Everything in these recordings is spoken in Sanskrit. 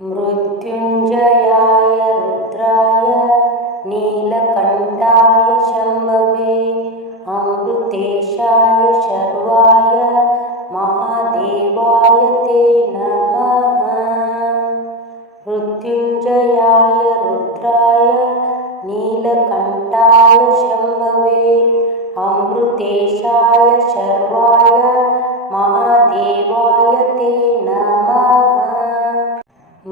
मृत्युञ्जयाय रुद्राय नीलकण्ठाय शम्भवे अमृतेशाय शर्वाय महादेवाय ते नमः। मृत्युञ्जयाय रुद्राय नीलकण्ठाय शम्भवे अमृतेशाय शर्वाय महादेवाय ते नमः।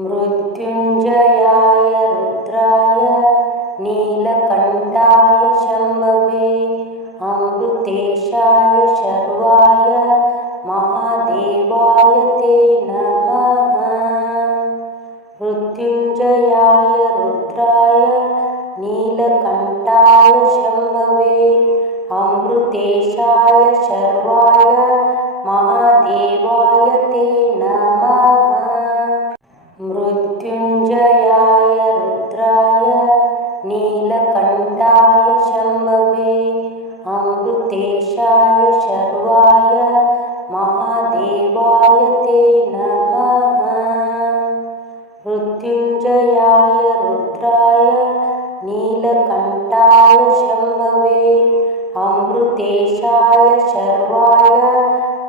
मृत्युञ्जयाय रुद्राय नीलकण्ठाय शम्भवे अमृतेशाय शर्वाय महादेवाय ते नमः। मृत्युञ्जयाय रुद्राय नीलकण्ठाय शम्भवे अमृतेशाय शर्वाय महादेवाय ते नमः। मृत्युञ्जयाय रुद्राय नीलकण्ठाय शम्भवे अमृतेशाय शर्वाय महादेवाय ते नमः। मृत्युञ्जयाय रुद्राय नीलकण्ठाय शम्भवे अमृतेशाय शर्वाय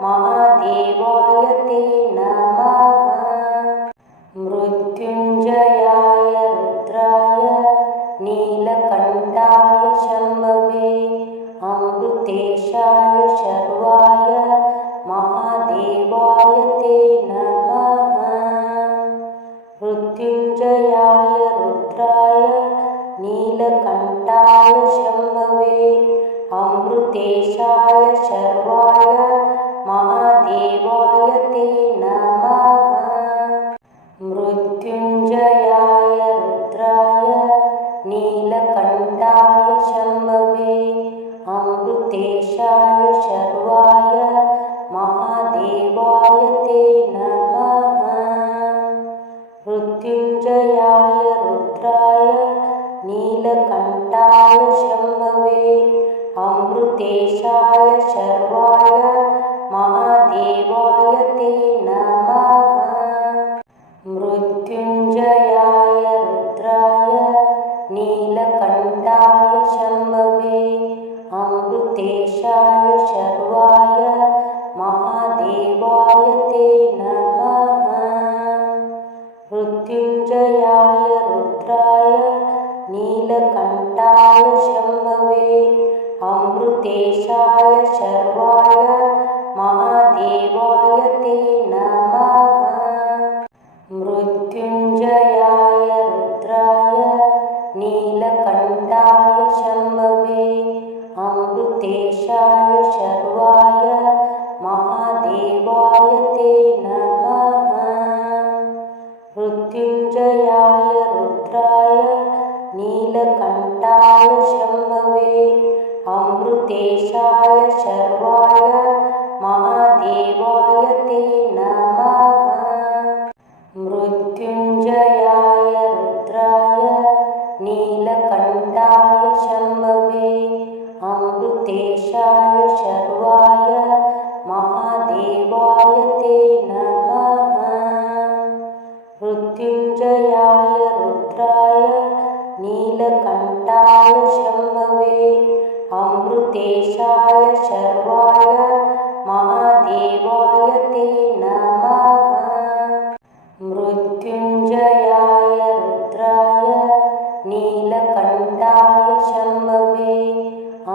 महादेवाय ते नमः। मृत्युञ्जयाय रुद्राय नीलकण्ठाय शम्भवे अमृतेशाय शर्वाय महादेवाय ते नमः। मृत्युञ्जयाय रुद्राय नीलकण्ठाय शम्भवे अमृतेशाय शर्वाय महादेवाय ते नमः। मृत्युञ्जयाय रुद्राय नीलकण्ठाय शम्भवे अमृतेशाय शर्वाय महादेवाय ते नमः। मृत्युञ्जयाय रुद्राय नीलकण्ठाय शम्भवे अमृतेशाय शर्वाय महादेवाय ते नमः। मृत्युञ्जयाय रुद्राय नीलकण्ठाय शम्भवे अमृतेशाय शर्वाय महादेवाय ते नमः। मृत्युञ्जयाय रुद्राय नीलकण्ठाय शम्भवे अमृतेशाय शर्वाय महादेवाय ते नमः। मृत्युञ्जयाय रुद्राय नीलकण्ठाय शम्भवे अमृतेशाय शर्वाय महादेवाय ते नमः। मृत्युञ्जयाय रुद्राय नीलकण्ठाय शम्भवे अमृतेशाय शर्वाय महादेवाय ते नमः। मृत्युञ्जयाय रुद्राय नीलकण्ठाय शम्भवे अमृतेशाय शर्वाय महादेवाय ते नमः। मृत्युञ्जयाय रुद्राय नीलकण्ठाय शम्भवे अमृतेशाय शर्वाय महादेवाय ते नमः। मृत्युञ्जयाय रुद्राय नीलकण्ठाय शम्भवे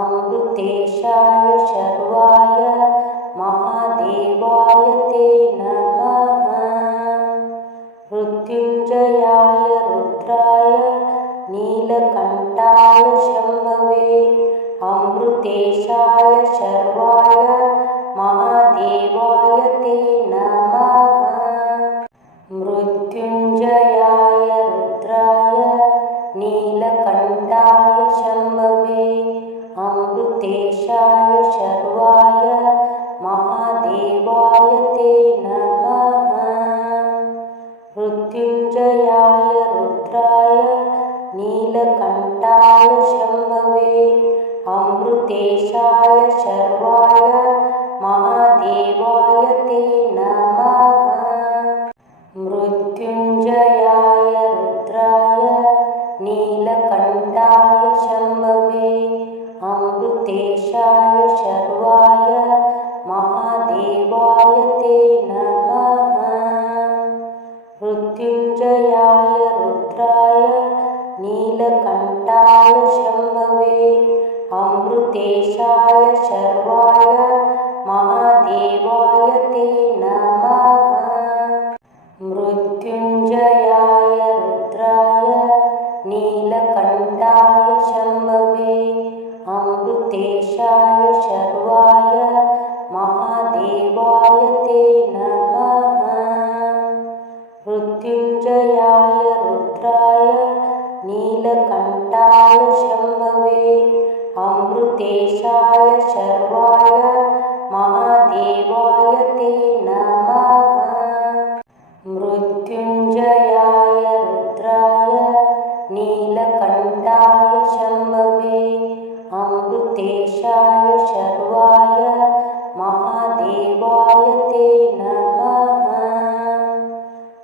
अमृतेशाय शर्वाय महादेवाय ते नमः। मृत्युञ्जयाय रुद्राय नीलकण्ठाय शम्भवे अमृतेशाय शर्वाय महादेवाय ते नमः। मृत्युञ्जयाय रुद्राय नीलकण्ठाय शम्भवे अमृतेशाय शर्वाय महादेवाय ते नमः। मृत्युञ्जयाय रुद्राय नीलकण्ठाय शम्भवे अमृतेशाय शर्वाय महादेवाय ते नमः। मृत्युञ्जयाय मृत्युञ्जयाय रुद्राय नीलकण्ठाय शम्भवे अमृतेशाय शर्वाय महादेवाय ते नमः। मृत्युञ्जयाय रुद्राय नीलकण्ठाय शम्भवे अमृतेशाय शर्वाय महादेवाय ते नमः। मृत्युञ्जयाय रुद्राय नीलकण्ठाय शम्भवे अमृतेशाय शर्वाय महादेवाय ते नमः। मृत्युञ्जयाय रुद्राय नीलकण्ठाय शम्भवे अमृतेशाय शर्वाय महादेवाय ते नमः। मृत्युञ्जयाय रुद्राय नीलकण्ठाय शम्भवे अमृतेशाय शर्वाय महादेवाय ते नमः।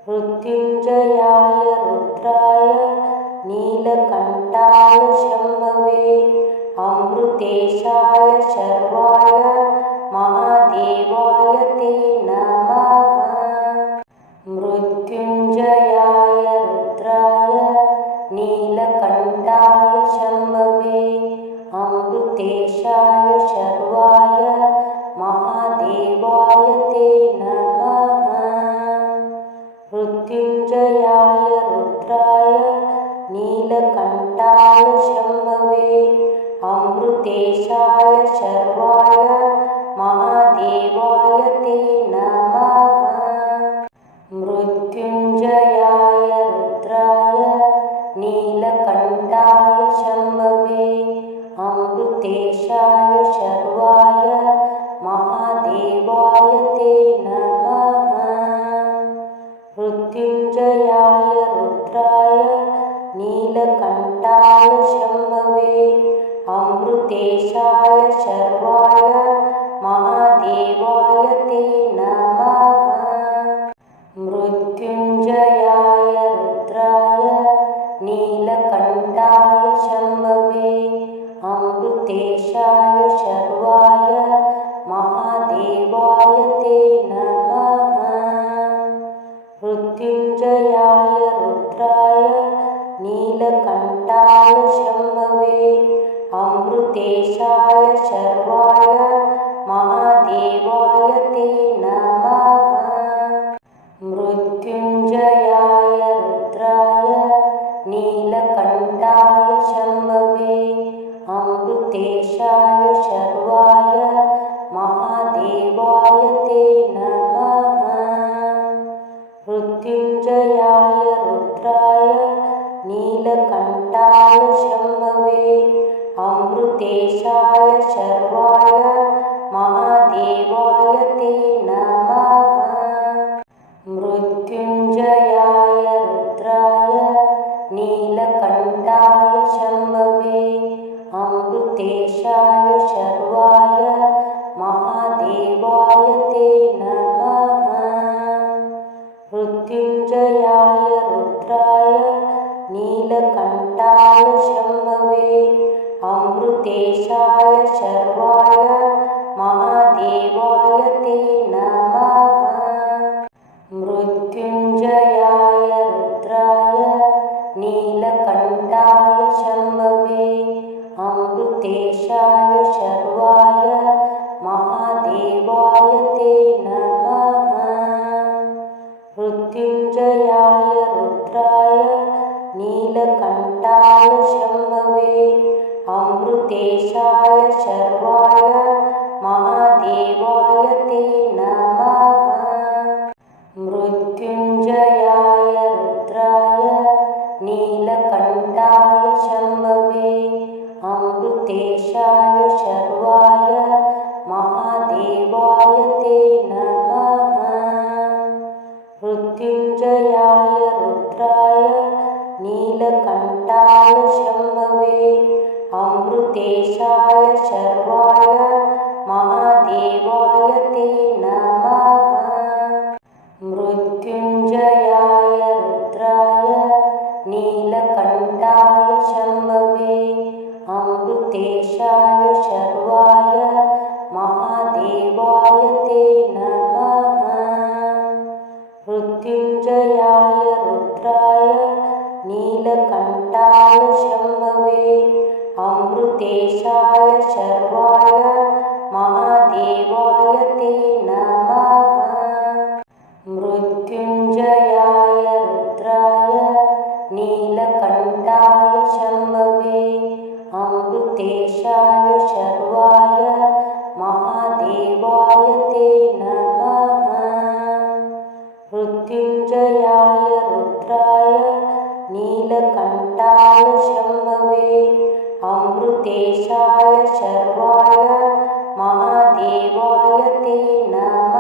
मृत्युञ्जयाय रुद्राय नीलकण्ठाय शम्भवे अमृतेशाय शर्वाय महादेवाय ते नमः। मृत्युञ्जयाय रुद्राय नीलकण्ठाय शम्भवे अमृतेशाय शर्वाय महादेवाय ते नमः। मृत्युञ्जयाय रुद्राय नीलकण्ठाय शम्भवे अमृतेशाय शर्वाय महादेवाय ते नमः। मृत्युञ्जयाय रुद्राय नीलकण्ठाय शम्भवे अमृतेशाय शर्वाय महादेवाय ते नमः। मृत्युञ्जयाय रुद्राय नीलकण्ठाय शम्भवे अमृतेशाय शर्वाय महादेवाय ते नमः। मृत्युञ्जयाय रुद्राय नीलकण्ठाय शम्भवे अमृतेशाय शर्वाय महादेवाय ते नमः। मृत्युञ्जयाय रुद्राय नीलकण्ठाय शम्भवे अमृतेशाय शर्वाय महादेवाय ते नमः। मृत्युञ्जयाय रुद्राय नीलकण्ठाय शम्भवे अमृतेशाय शर्वाय महादेवाय ते नमः। मृत्युञ्जयाय रुद्राय नीलकण्ठाय शम्भवे अमृतेशाय शर्वाय महादेवाय ते नमः। मृत्युञ्जयाय रुद्राय नीलकण्ठाय शम्भवे अमृतेशाय शर्वाय महादेवाय ते नमः। मृत्युञ्जयाय रुद्राय नीलकण्ठाय शम्भवे अमृतेशाय शर्वाय महादेवाय ते नमः। मृत्युञ्जयाय रुद्राय नीलकण्ठाय शम्भवे अमृतेशाय शर्वाय महादेवाय ते नमः। मृत्युञ्जयाय रुद्राय नीलकण्ठाय शम्भवे अमृतेशाय शर्वाय महादेवाय ते नमः। मृत्युञ्जयाय रुद्राय नीलकण्ठाय शम्भवे अमृतेशाय शर्वाय महादेवाय ते नमः। मृत्युञ्जयाय रुद्राय नीलकण्ठाय शम्भवे अमृतेशाय शर्वाय महादेवाय ते नमः। मृत्युञ्जयाय रुद्राय अमृतेशाय शर्वाय महादेवाय ते नमः। मृत्युञ्जयाय रुद्राय नीलकण्ठाय शम्भवे अमृतेशाय शर्वाय महादेवाय ते नमः। मृत्युञ्जयाय रुद्राय नीलकण्ठाय शम्भवे अमृतेशाय शर्वाय महादेवाय ते नमः।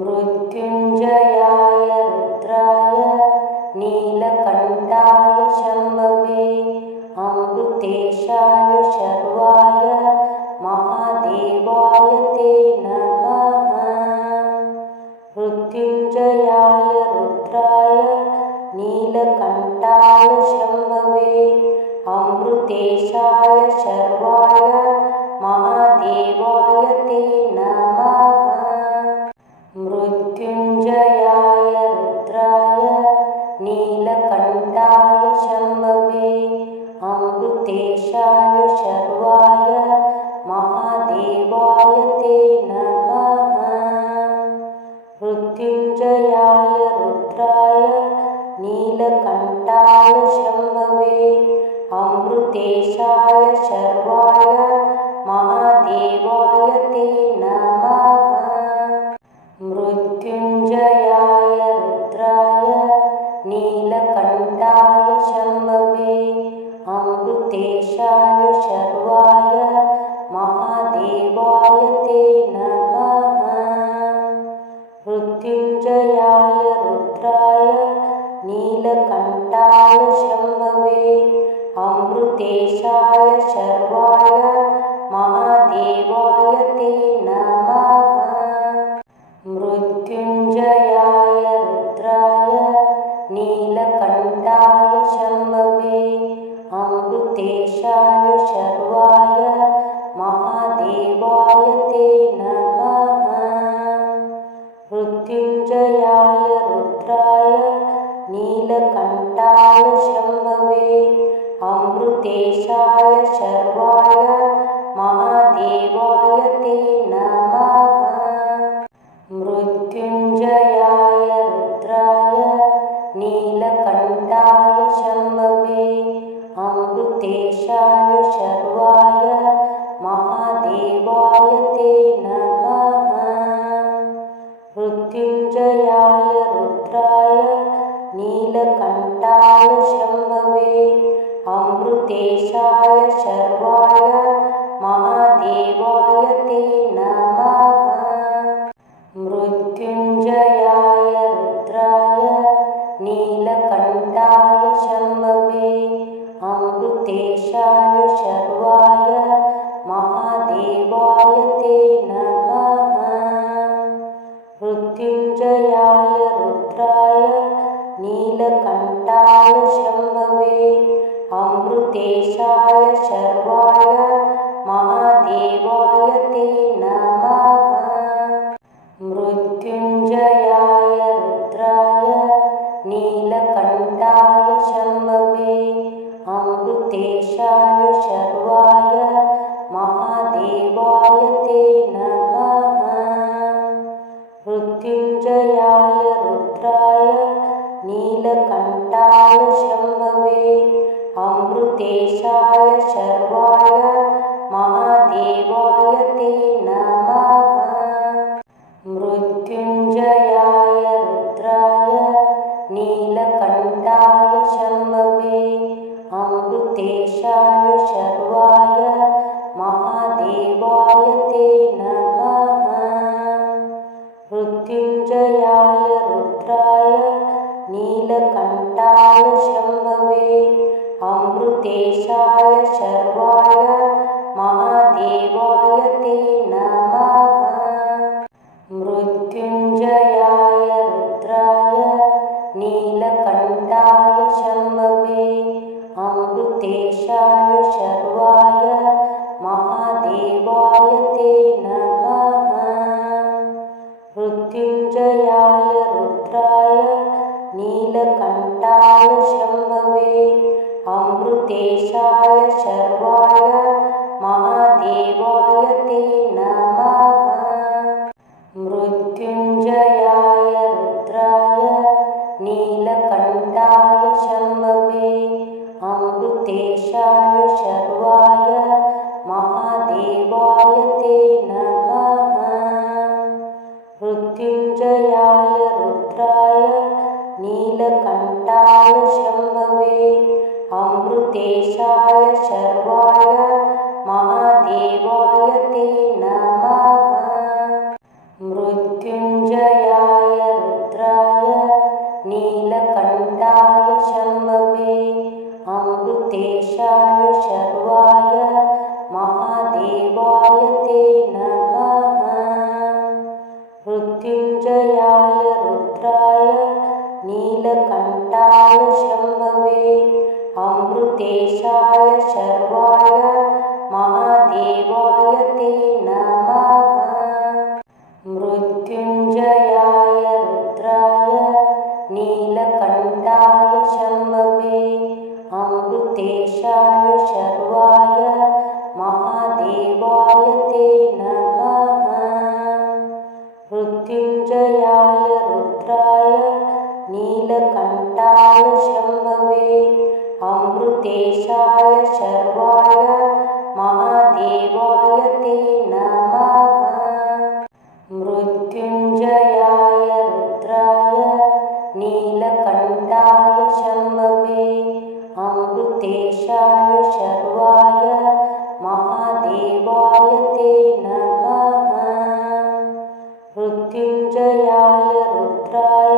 मृत्युञ्जयाय रुद्राय नीलकण्ठाय शम्भवे अमृतेशाय शर्वाय महादेवाय ते नमः। मृत्युञ्जयाय रुद्राय नीलकण्ठाय शम्भवे अमृतेशाय शर्वाय महादेवाय ते नमः। मृत्युञ्जयाय रुद्राय नीलकण्ठाय शम्भवे अमृतेशाय शर्वाय महादेवाय ते नमः। मृत्युञ्जयाय रुद्राय नीलकण्ठाय शम्भवे अमृतेशाय शर्वाय महादेवाय ते नमः। मृत्युञ्जयाय रुद्राय नीलकण्ठाय शम्भवे अमृतेशाय शर्वाय महादेवाय ते नमः। मृत्युञ्जयाय रुद्राय नीलकण्ठाय शम्भवे अमृतेशाय शर्वाय महादेवाय ते नमः। मृत्युञ्जयाय रुद्राय नीलकण्ठाय शम्भवे अमृतेशाय शर्वाय महादेवाय ते नमः। मृत्युञ्जयाय रुद्राय नीलकण्ठाय शम्भवे अमृतेशाय शर्वाय महादेवाय ते नमः। मृत्युञ्जयाय रुद्राय नीलकण्ठाय शम्भवे अमृतेशाय शर्वाय महादेवाय ते नमः। मृत्युञ्जयाय रुद्राय नीलकण्ठाय शम्भवे अमृतेशाय शर्वाय महादेवाय ते नमः। मृत्युञ्जयाय रुद्राय नीलकण्ठाय शम्भवे अमृतेशाय शर्वाय महादेवाय ते नमः। मृत्युञ्जयाय रुद्राय नीलकण्ठाय शम्भवे अमृतेशाय शर्वाय महादेवाय ते नमः। मृत्युञ्जयाय रुद्राय नीलकण्ठाय शम्भवे अमृतेशाय शर्वाय महादेवाय ते नमः। मृत्युञ्जयाय रुद्राय नीलकण्ठाय शम्भवे अमृतेशाय शर्वाय महादेवाय ते नमः। मृत्युञ्जयाय रुद्राय नीलकण्ठाय शम्भवे अमृतेशाय शर्वाय महादेवाय ते नमः। मृत्युञ्जयाय रुद्राय नीलकण्ठाय शम्भवे अमृतेशाय शर्वाय महादेवाय ते नमः। मृत्युञ्जयाय रुद्राय नीलकण्ठाय शम्भवे अमृतेशाय शर्वाय महादेवाय ते नमः। मृत्युञ्जयाय रुद्राय नीलकण्ठाय शम्भवे अमृतेशाय शर्वाय महादेवाय ते नमः। मृत्युञ्जयाय रुद्राय नीलकण्ठाय शम्भवे अमृतेशाय शर्वाय महादेवाय ते नमः। मृत्युञ्जयाय रुद्राय नीलकण्ठाय शम्भवे अमृतेशाय शर्वाय महादेवाय ते नमः। मृत्युञ्जयाय रुद्राय नीलकण्ठाय शम्भवे अमृतेशाय शर्वाय महादेवाय ते नमः। मृत्युञ्जयाय रुद्राय नीलकण्ठाय शम्भवे अमृतेशाय शर्वाय महादेवाय ते नमः। मृत्युञ्जयाय रुद्राय नीलकण्ठाय शम्भवे अमृतेशाय शर्वाय महादेवाय ते नमः। मृत्युञ्जयाय रुद्राय नीलकण्ठाय शम्भवे अमृतेशाय शर्वाय महादेवाय ते नमः। मृत्युञ्जयाय रुद्राय नीलकण्ठाय शम्भवे अमृतेशाय शर्वाय महादेवाय ते नमः। मृत्युञ्जयाय रुद्राय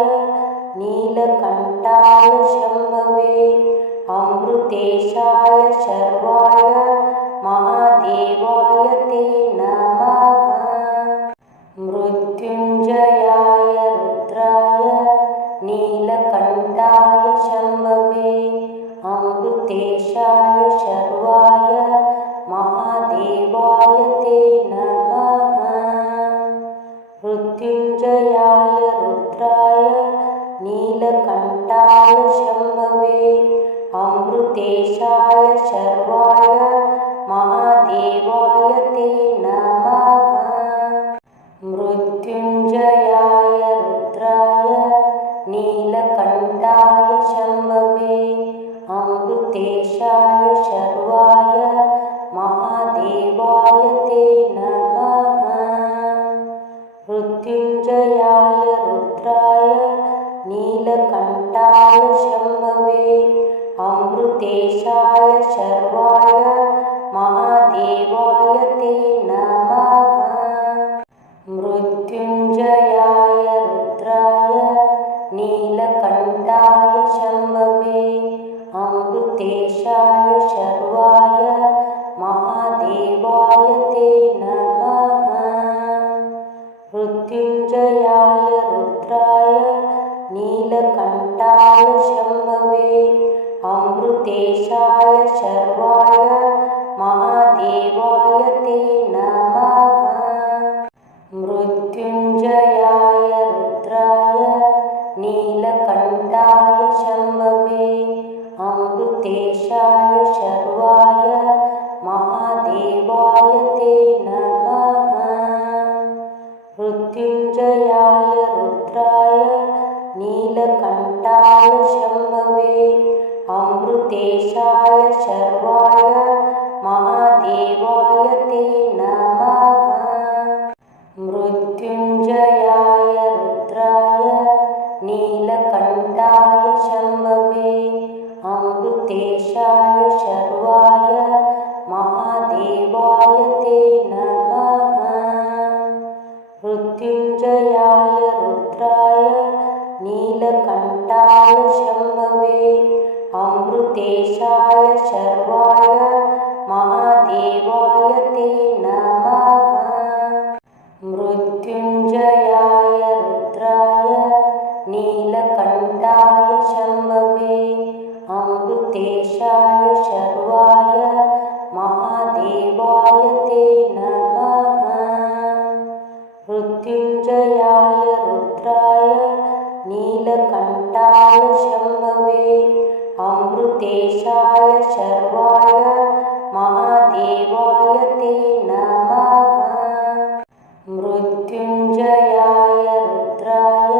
नीलकण्ठाय शम्भवे अमृतेशाय शर्वाय महादेवाय ते नमः। मृत्युञ्जयाय रुद्राय नीलकण्ठाय शम्भवे अमृतेशाय शर्वाय महादेवाय ते नमः। मृत्युञ्जयाय रुद्राय नीलकण्ठाय शम्भवे अमृतेशाय शर्वाय महादेवाय ते नमः। मृत्युञ्जयाय रुद्राय नीलकण्ठाय शम्भवे अमृतेशाय शर्वाय महादेवाय ते नमः। मृत्युञ्जयाय रुद्राय नीलकण्ठाय शम्भवे अमृतेशाय शर्वाय महादेवाय ते नमः। मृत्युञ्जयाय रुद्राय नीलकण्ठाय शम्भवे अमृतेशाय शर्वाय महादेवाय ते नमः। मृत्युञ्जयाय रुद्राय नीलकण्ठाय शम्भवे अमृतेशाय शर्वाय महादेवाय ते नमः। मृत्युञ्जयाय रुद्राय नीलकण्ठाय शम्भवे अमृतेशाय शर्वाय महादेवाय ते नमः। मृत्युञ्जयाय रुद्राय नीलकण्ठाय शम्भवे अमृतेशाय शर्वाय महादेवाय ते नमः। मृत्युञ्जयाय रुद्राय नीलकण्ठाय शम्भवे अमृतेशाय शर्वाय महादेवाय ते नमः। मृत्युञ्जयाय रुद्राय नीलकण्ठाय शम्भवे अमृतेशाय शर्वाय महादेवाय ते नमः। मृत्युञ्जयाय रुद्राय नीलकण्ठाय शम्भवे अमृतेशाय शर्वाय महादेवाय ते नमः। मृत्युञ्जयाय रुद्राय नीलकण्ठाय शम्भवे अमृतेशाय शर्वाय महादेवाय ते नमः। मृत्युञ्जयाय रुद्राय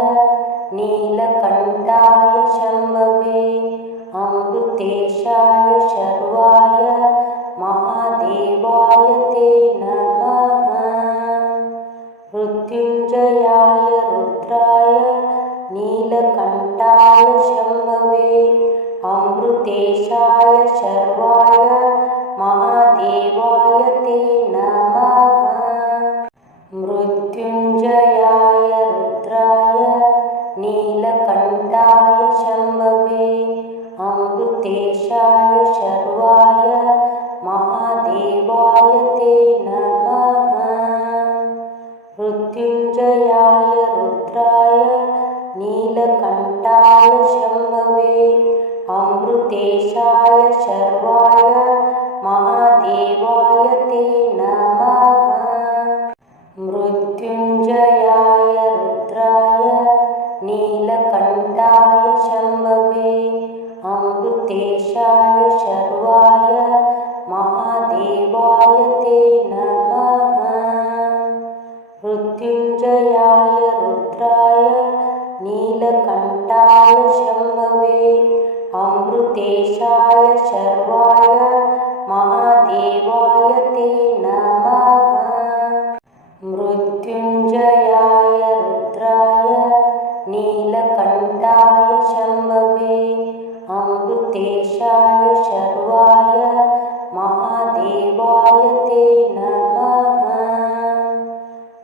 नीलकण्ठाय शम्भवे अमृतेशाय शर्वाय महादेवाय ते नमः। मृत्युञ्जयाय रुद्राय नीलकण्ठाय शम्भवे अमृतेशाय शर्वाय महादेवाय ते नमः। मृत्युञ्जयाय रुद्राय नीलकण्ठाय शम्भवे अमृतेशाय शर्वाय महादेवाय ते नमः। मृत्युञ्जयाय रुद्राय नीलकण्ठाय शम्भवे अमृतेशाय शर्वाय महादेवाय ते नमः। मृत्युञ्जयाय रुद्राय नीलकण्ठाय शम्भवे अमृतेशाय शर्वाय महादेवाय ते नमः। मृत्युञ्जयाय रुद्राय नीलकण्ठाय शम्भवे अमृतेशाय शर्वाय महादेवाय ते नमः। मृत्युञ्जयाय रुद्राय नीलकण्ठाय शम्भवे अमृतेशाय शर्वाय महादेवाय ते नमः।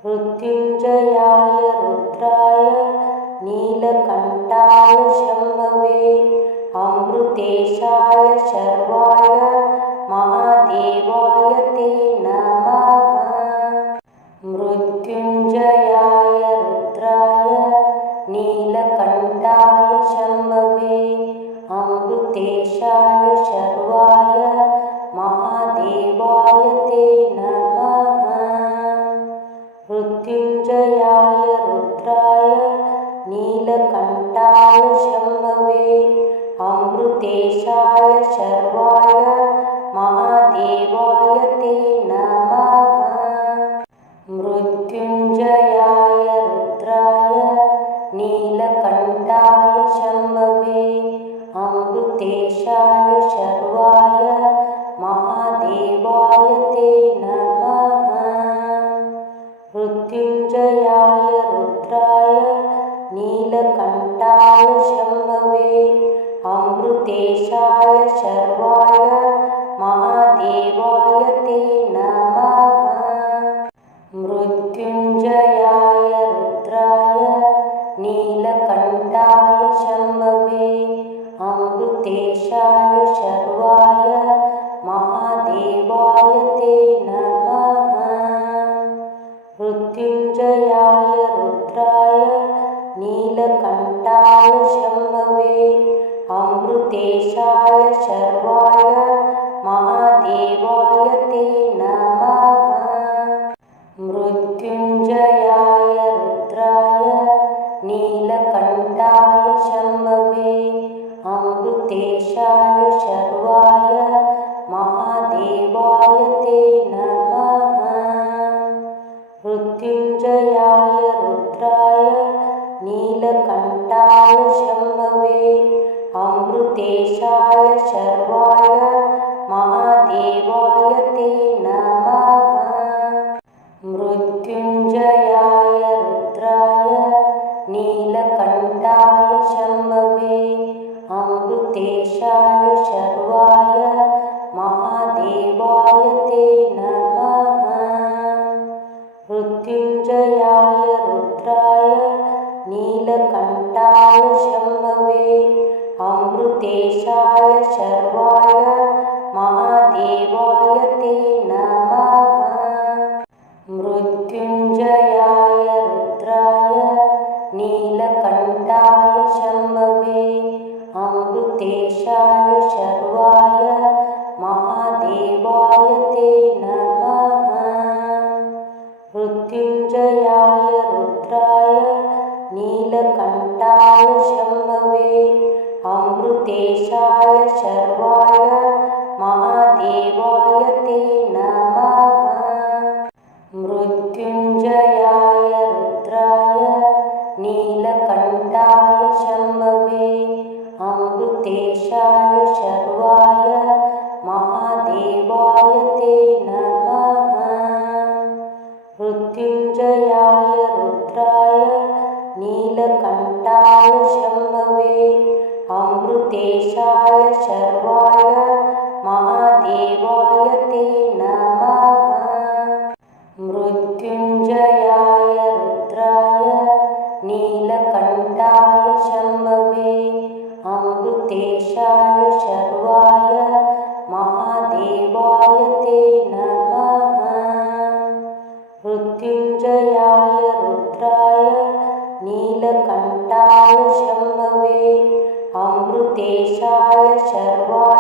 मृत्युञ्जयाय रुद्राय नीलकण्ठाय शम्भवे अमृतेशाय शर्वाय महादेवाय ते नमः। मृत्युञ्जयाय रुद्राय नीलकण्ठाय शम्भवे अमृतेशाय शर्वाय महादेवाय ते नमः। मृत्युञ्जयाय रुद्राय नीलकण्ठाय शम्भवे अमृतेशाय शर्वाय महादेवाय ते नमः। मृत्युञ्जयाय रुद्राय नीलकण्ठाय शम्भवे अमृतेशाय शर्वाय महादेवाय ते नमः। मृत्युञ्जयाय रुद्राय नीलकण्ठाय शम्भवे अमृतेशाय शर्वाय महादेवाय ते नमः। मृत्युञ्जयाय रुद्राय नीलकण्ठाय शम्भवे अमृतेशाय शर्वाय महादेवाय ते नमः। मृत्युञ्जयाय रुद्राय नीलकण्ठाय शम्भवे अमृतेशाय शर्वाय महादेवाय ते नमः। मृत्युञ्जयाय रुद्राय नीलकण्ठाय शम्भवे अमृतेशाय शर्वाय महादेवाय ते नमः। मृत्युञ्जयाय रुद्राय नीलकण्ठाय शम्भवे अमृतेशाय शर्वाय महादेवाय ते नमः। मृत्युञ्जयाय रुद्राय नीलकण्ठाय शम्भवे अमृतेशाय शर्वाय महादेवाय ते नमः। मृत्युञ्जयाय रुद्राय नीलकण्ठाय शम्भवे अमृतेशाय शर्वाय महादेवाय ते नमः। मृत्युञ्जयाय रुद्राय नीलकण्ठाय शम्भवे अमृतेशाय शर्वाय महादेवाय ते नमः। मृत्युञ्जयाय रुद्राय नीलकण्ठाय शम्भवे अमृतेशाय अमृतेशाय शर्वाय महादेवाय ते नमः। मृत्युञ्जयाय रुद्राय नीलकण्ठाय शम्भवे अमृतेशाय शर्वाय महादेवाय ते नमः। मृत्युञ्जयाय रुद्राय नीलकण्ठाय शम्भवे अमृतेशाय शर्वाय महादेवाय ते नमः। मृत्युञ्जयाय रुद्राय नीलकण्ठाय शम्भवे अमृतेशाय शर्वाय